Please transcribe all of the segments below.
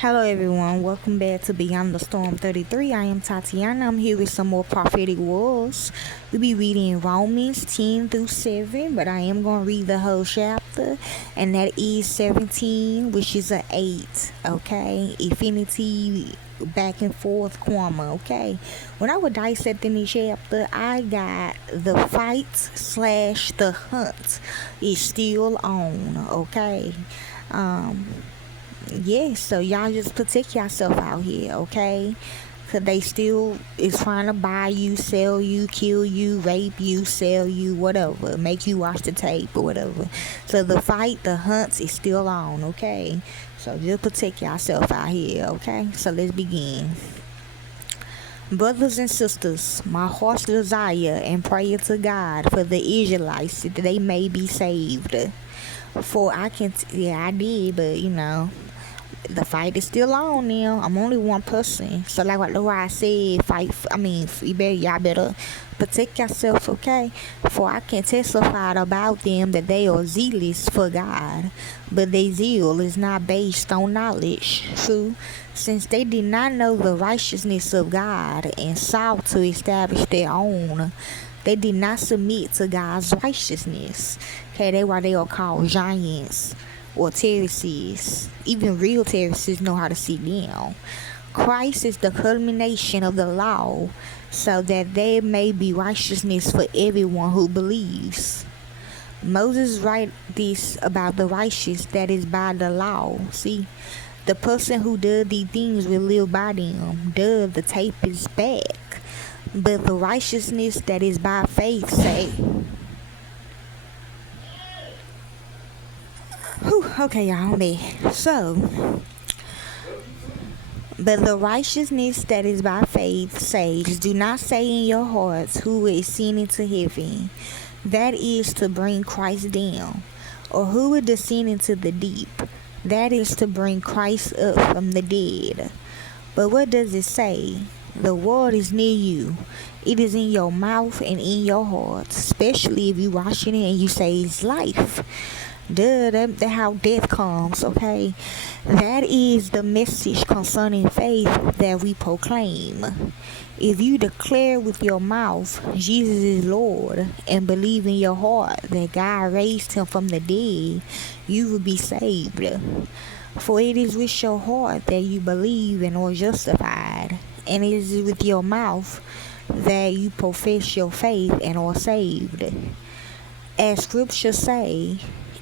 Hello everyone, welcome back to Beyond the Storm 33. I am Tatiana. I'm here with some more prophetic words. We'll be reading Romans 10 through 7, but I am going to read the whole chapter, and that is 17, which is an 8, okay? Infinity, back and forth, comma, okay? When I was dissecting this chapter, I got the fight slash the hunt is still on, okay? Um, yeah, so y'all just protect yourself out here, okay? Cause they still is trying to buy you, sell you, kill you, rape you, sell you, whatever, make you watch the tape or whatever. So the fight, the hunts is still on, okay? So just protect yourself out here, okay? So let's begin. Brothers and sisters, my heart's desire and prayer to God for the Israelites that they may be saved. For yeah, I did, but the fight is still on now. I'm only one person. So like what I said, y'all better protect yourself, okay? For I can testify about them that they are zealous for God, but their zeal is not based on knowledge. True, since they did not know the righteousness of God and sought to establish their own, they did not submit to God's righteousness. Okay, that's why they are called giants or terraces. Even real terraces know how to sit down. Christ is the culmination of the law, so that there may be righteousness for everyone who believes. Moses write this about the righteous that is by the law. See, the person who does these things will live by them. The tape is back. But the righteousness that is by faith say, okay, y'all, I'm back. But the righteousness that is by faith says, do not say in your hearts who is ascending to heaven, that is to bring Christ down, or who would descend into the deep, that is to bring Christ up from the dead. But what does it say? The word is near you. It is in your mouth and in your heart, especially if you watching it and you say it's life. That's how death comes, okay? That is the message concerning faith that we proclaim. If you declare with your mouth Jesus is Lord and believe in your heart that God raised him from the dead, you will be saved. For it is with your heart that you believe and are justified, and it is with your mouth that you profess your faith and are saved. As scripture say,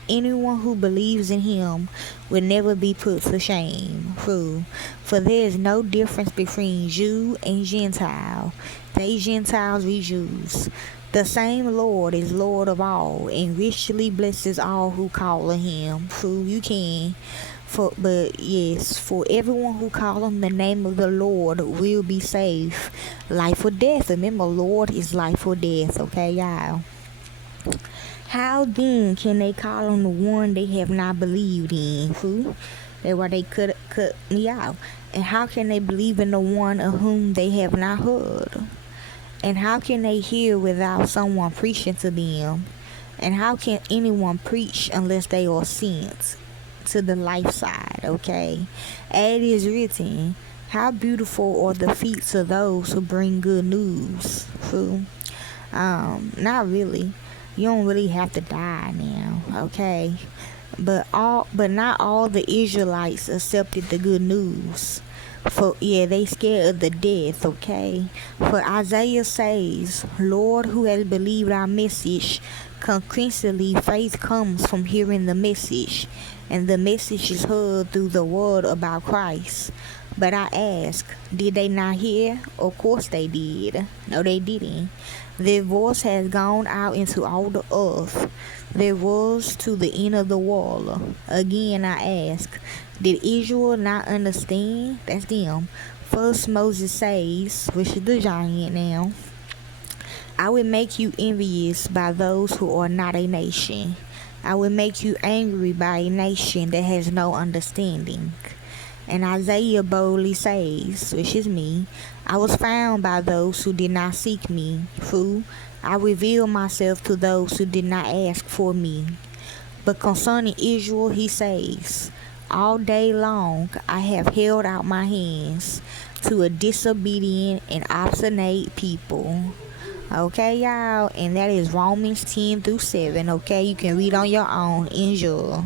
anyone who believes in him will never be put to shame. True. For there is no difference between Jew and Gentile. They Gentiles we Jews. The same Lord is Lord of all, and richly blesses all who call on him. True, you can. But yes, for everyone who calls on the name of the Lord will be saved. Life or death. Remember, Lord is life or death, okay, y'all? How then can they call on the one they have not believed in? Who? That's why they cut me out. And how can they believe in the one of whom they have not heard? And how can they hear without someone preaching to them? And how can anyone preach unless they are sent to the life side, okay? As it is written, how beautiful are the feet of those who bring good news. True. Not really. You don't really have to die now, okay? But not all the Israelites accepted the good news. They scared of the death, okay? For Isaiah says, Lord, who has believed our message? Concretely, faith comes from hearing the message, and the message is heard through the word about Christ. But I ask, did they not hear? Of course they did. No, they didn't. Their voice has gone out into all the earth. Their voice to the end of the world. Again I ask, did Israel not understand? That's them. First Moses says, which is the giant now, I will make you envious by those who are not a nation. I will make you angry by a nation that has no understanding. And Isaiah boldly says, which is me, I was found by those who did not seek me. True, I revealed myself to those who did not ask for me. But concerning Israel, he says, All day long I have held out my hands to a disobedient and obstinate people. Okay, y'all, and that is Romans 10 through 7. Okay, you can read on your own. Enjoy.